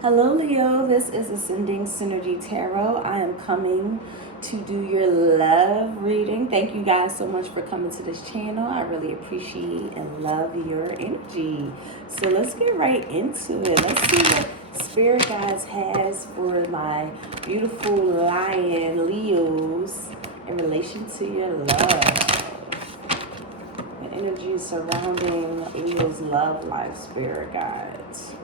Hello, Leo. This is Ascending Synergy Tarot. I am coming to do your love reading. Thank you guys so much for coming to this channel. I really appreciate and love your energy. So let's get right into it. Let's see what Spirit Guides has for my beautiful lion Leos in relation to your love. The energy surrounding Leo's love life, Spirit Guides.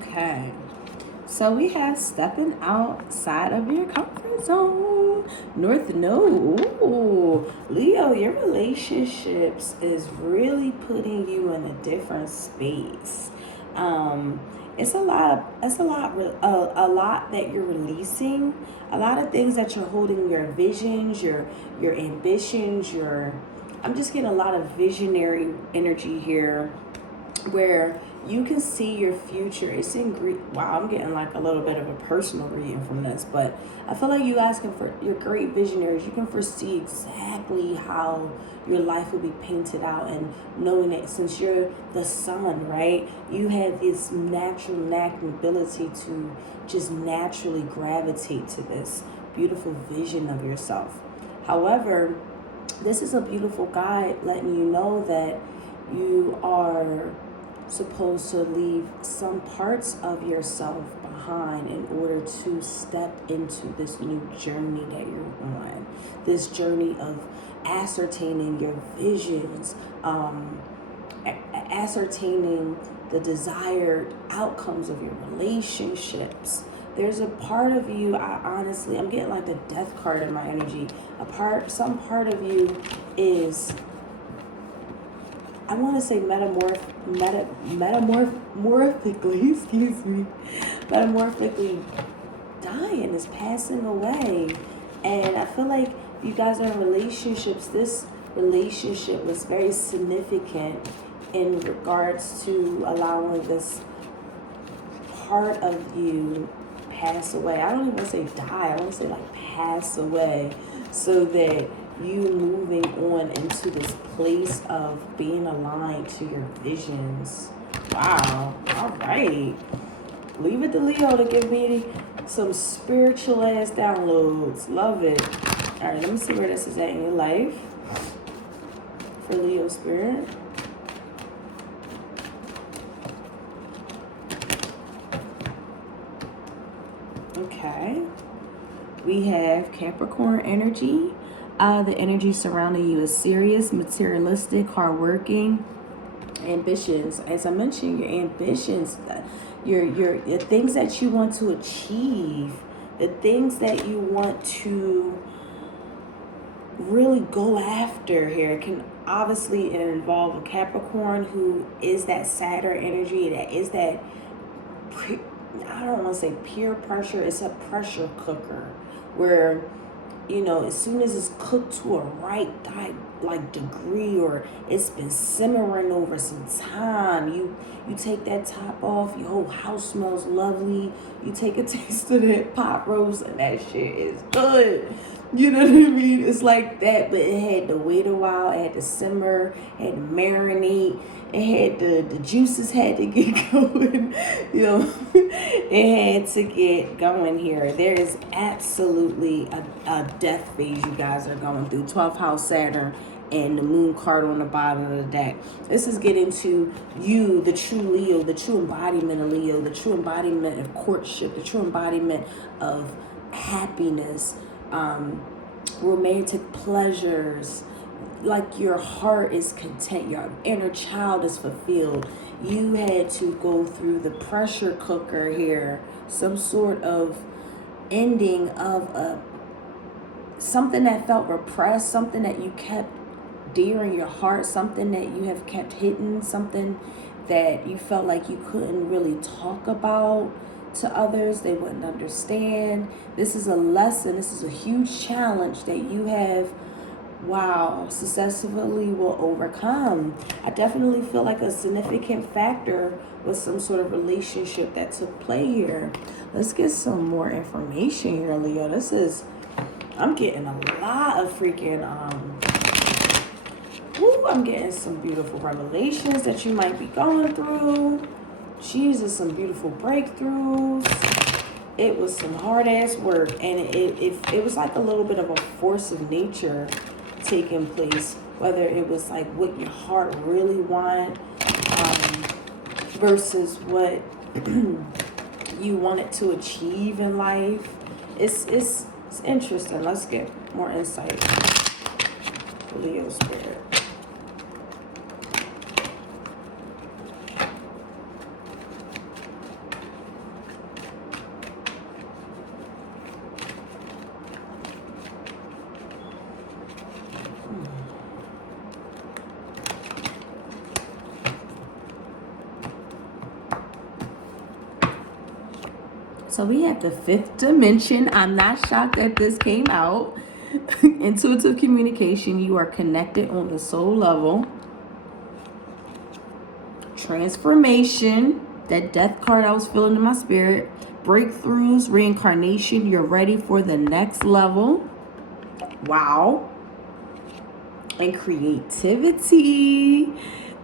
Okay, so we have stepping outside of your comfort zone. North Node. Ooh. Leo, your relationships is really putting you in a different space. It's a lot that you're releasing. A lot of things that you're holding, your visions, your ambitions, I'm just getting a lot of visionary energy here where you can see your future. It's in Greek. Wow, I'm getting like a little bit of a personal reading from this, but I feel like you guys you're great visionaries. You can foresee exactly how your life will be painted out, and knowing that since you're the sun, right, you have this natural ability to just naturally gravitate to this beautiful vision of yourself. However, this is a beautiful guide letting you know that you are supposed to leave some parts of yourself behind in order to step into this new journey that you're on. This journey of ascertaining your visions, ascertaining the desired outcomes of your relationships. There's a part of you, I'm getting like the death card in my energy. Some part of you is, I want to say metamorphically dying, is passing away. And I feel like you guys are in relationships. This relationship was very significant in regards to allowing this part of you pass away. I don't even want to say die. I want to say like pass away, so that you moving on into this place of being aligned to your visions. Wow. All right. Leave it to Leo to give me some spiritual ass downloads. Love it. All right, let me see where this is at in your life for Leo spirit. Okay. We have Capricorn energy. The energy surrounding you is serious, materialistic, hardworking, ambitions. As I mentioned, your ambitions, your things that you want to achieve, the things that you want to really go after here. It can obviously involve a Capricorn who is that Saturn energy, that is that, I don't want to say peer pressure, it's a pressure cooker where, you know, as soon as it's cooked to a right degree, or it's been simmering over some time, you take that top off, your whole house smells lovely, you take a taste of that pot roast, and that shit is good. You know what I mean? It's like that, but it had to wait a while, it had to simmer, it had to marinate, it had the juices had to get going, you know, it had to get going here. There is absolutely a death phase you guys are going through. 12th house Saturn and the moon card on the bottom of the deck. This is getting to you, the true Leo, the true embodiment of Leo, the true embodiment of courtship, the true embodiment of happiness, romantic pleasures. Like your heart is content, your inner child is fulfilled. You had to go through the pressure cooker here, some sort of ending of something that felt repressed, something that you kept dear in your heart, something that you have kept hidden, something that you felt like you couldn't really talk about to others. They wouldn't understand. This is a lesson. This is a huge challenge that you have wow, successfully will overcome. I definitely feel like a significant factor was some sort of relationship that took play here. Let's get some more information here, Leo. I'm getting a lot of freaking, I'm getting some beautiful revelations that you might be going through. Jesus, some beautiful breakthroughs. It was some hard ass work, and it was like a little bit of a force of nature taking place, whether it was like what your heart really wanted versus what you wanted to achieve in life. It's interesting. Let's get more insight. Leo spirit. So we have the fifth dimension. I'm not shocked that this came out. Intuitive communication. You are connected on the soul level. Transformation. That death card I was feeling in my spirit. Breakthroughs. Reincarnation. You're ready for the next level. Wow. And creativity.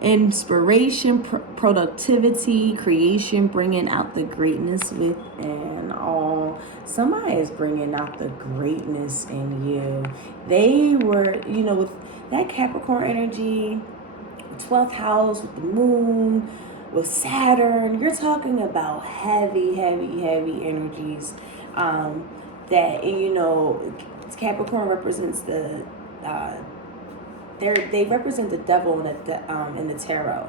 Inspiration, productivity, creation, bringing out the greatness within all. Somebody is bringing out the greatness in you. They were, with that Capricorn energy, 12th house with the moon, with Saturn, you're talking about heavy, heavy, heavy energies. That, Capricorn represents the they represent the devil in the tarot.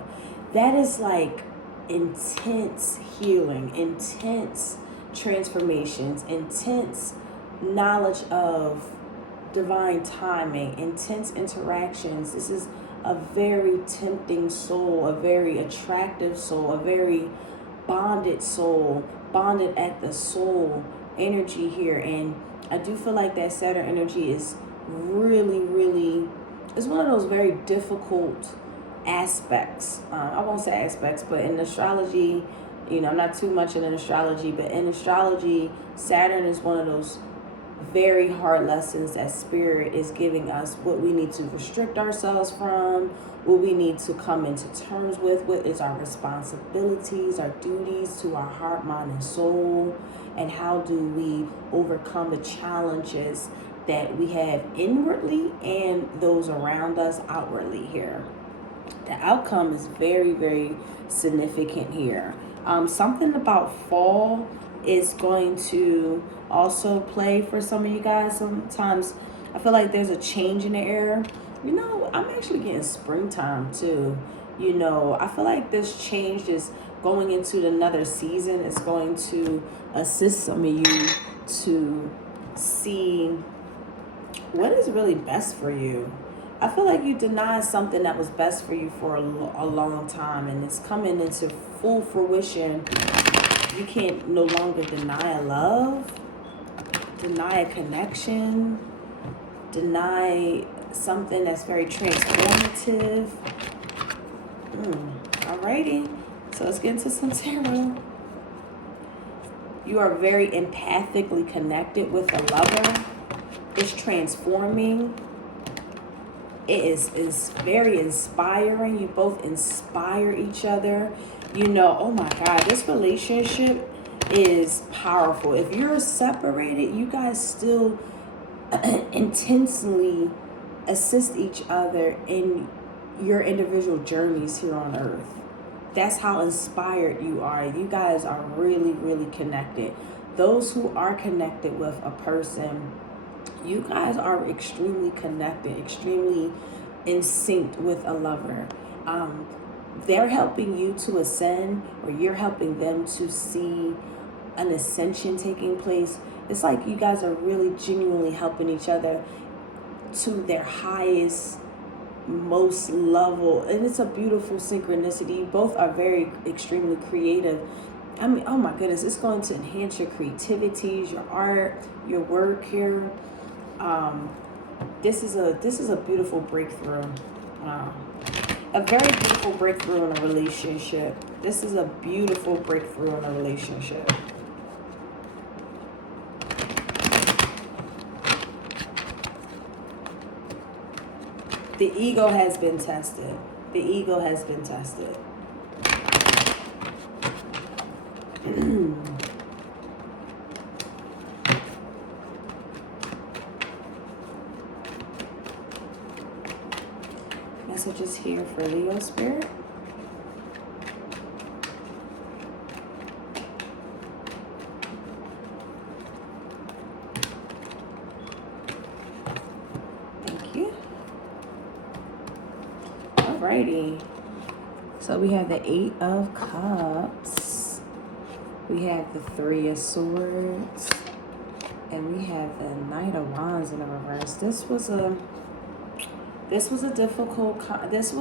That is like intense healing, intense transformations, intense knowledge of divine timing, intense interactions. This is a very tempting soul, a very attractive soul, a very bonded soul, bonded at the soul energy here. And I do feel like that Saturn energy is really, really, it's one of those very difficult aspects. I won't say aspects, but in astrology, I'm not too much in astrology, but in astrology, Saturn is one of those very hard lessons that spirit is giving us, what we need to restrict ourselves from, what we need to come into terms with, what is our responsibilities, our duties to our heart, mind, and soul, and how do we overcome the challenges that we have inwardly and those around us outwardly here. The outcome is very, very significant here. Something about fall is going to also play for some of you guys. Sometimes I feel like there's a change in the air. I'm actually getting springtime too. I feel like this change is going into another season. It's going to assist some of you to see what is really best for you. I feel like you denied something that was best for you for a long time, and it's coming into full fruition. You can't no longer deny a love, deny a connection, deny something that's very transformative. Alrighty, so let's get into some tarot. You are very empathically connected with a lover. It's transforming. It is very inspiring. You both inspire each other. Oh my God, this relationship is powerful. If you're separated, you guys still intensely assist each other in your individual journeys here on earth. That's how inspired you are. You guys are really, really connected. Those who are connected with a person, you guys are extremely connected, extremely in sync with a lover. They're helping you to ascend, or you're helping them to see an ascension taking place. It's like you guys are really genuinely helping each other to their highest, most level. And it's a beautiful synchronicity. You both are very extremely creative. I mean, oh my goodness, it's going to enhance your creativities, your art, your work here. this is a beautiful breakthrough. A very beautiful breakthrough in a relationship. This is a beautiful breakthrough in a relationship. The ego has been tested. The ego has been tested. Messages here for Leo Spirit. Thank you. Alrighty. So we have the 8 of Cups. We have the 3 of Swords. And we have the Knight of Wands in the reverse. This was a difficult, I was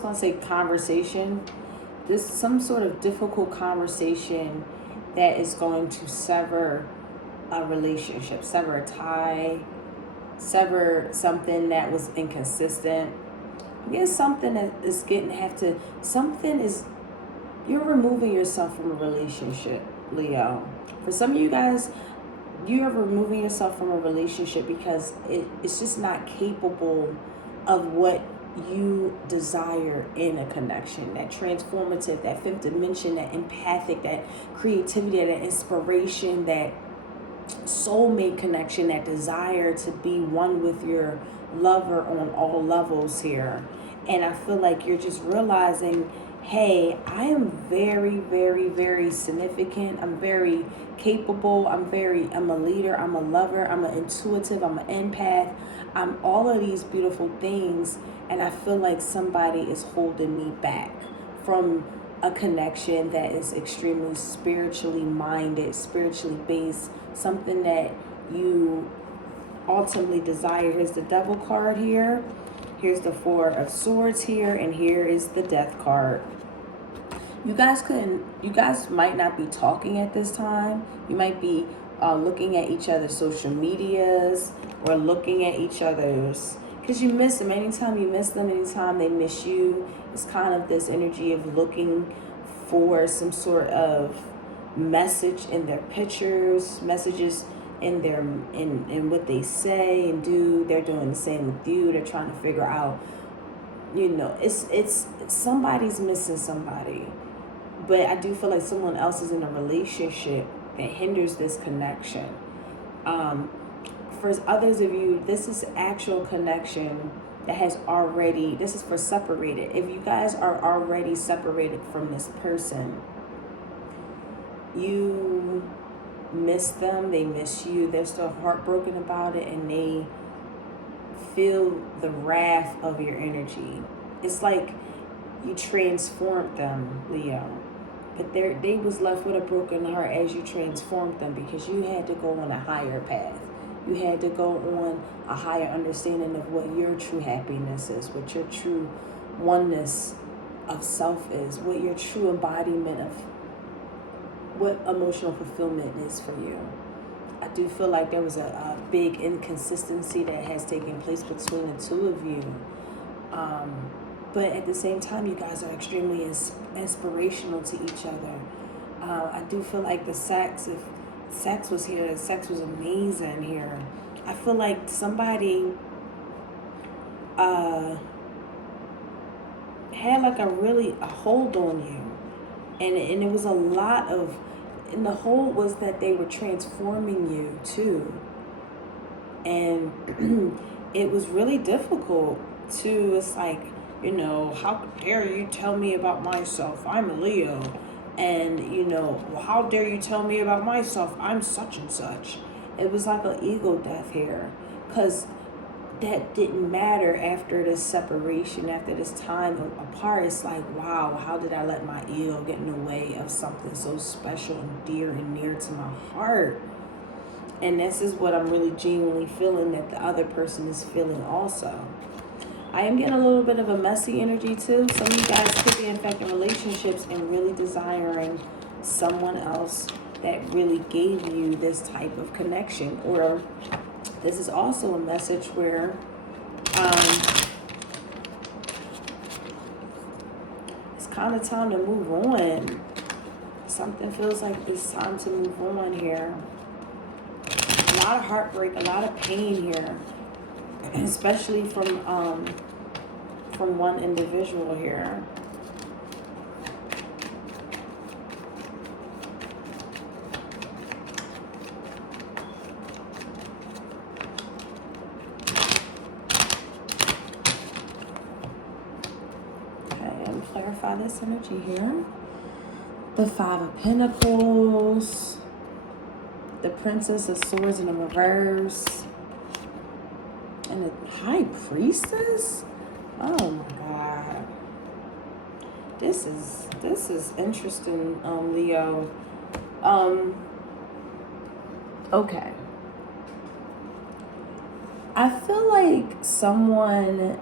going to say conversation. This some sort of difficult conversation that is going to sever a relationship, sever a tie, sever something that was inconsistent. I guess something that is you're removing yourself from a relationship, Leo. For some of you guys, you are removing yourself from a relationship because it's just not capable of what you desire in a connection. That transformative, that fifth dimension, that empathic, that creativity, that inspiration, that soulmate connection, that desire to be one with your lover on all levels here. And I feel like you're just realizing, hey, I am very, very, very significant. I'm very capable. I'm a leader. I'm a lover. I'm an intuitive. I'm an empath. I'm all of these beautiful things. And I feel like somebody is holding me back from a connection that is extremely spiritually minded, spiritually based, something that you ultimately desire. Here's the Devil card here. Here's the 4 of Swords here, and here is the Death card. You guys might not be talking at this time. You might be looking at each other's social medias or looking at each other's, because you miss them. Anytime you miss them, anytime they miss you, it's kind of this energy of looking for some sort of message in their pictures, messages in their in what they say and do. They're doing the same with you. They're trying to figure out, it's somebody's missing somebody. But I do feel like someone else is in a relationship that hinders this connection. For others of you, this is actual connection that has already, this is for separated. If you guys are already separated from this person, you miss them, they miss you, they're still heartbroken about it, and they feel the wrath of your energy. It's like you transformed them, Leo, but they was left with a broken heart as you transformed them, because you had to go on a higher path. You had to go on a higher understanding of what your true happiness is, what your true oneness of self is, what your true embodiment of what emotional fulfillment is for you. I do feel like there was a big inconsistency that has taken place between the two of you. But at the same time, you guys are extremely inspirational to each other. I do feel like the sex, if sex was here, sex was amazing here. I feel like somebody had like a hold on you. And it was a lot of, and the whole was that they were transforming you too. And it was really difficult to, it's like, how dare you tell me about myself? I'm a Leo. And, well, how dare you tell me about myself? I'm such and such. It was like an ego death here. Because that didn't matter after this separation, after this time apart. It's like, wow, how did I let my ego get in the way of something so special and dear and near to my heart? And this is what I'm really genuinely feeling that the other person is feeling also. I am getting a little bit of a messy energy too. Some of you guys could be in fact in relationships and really desiring someone else that really gave you this type of connection, or This is also a message where it's kind of time to move on. Something feels like it's time to move on here. A lot of heartbreak, a lot of pain here, especially from one individual here. Clarify this energy here. The Five of Pentacles, the Princess of Swords in the reverse, and the High Priestess. Oh my God, this is interesting, Leo. Okay, I feel like someone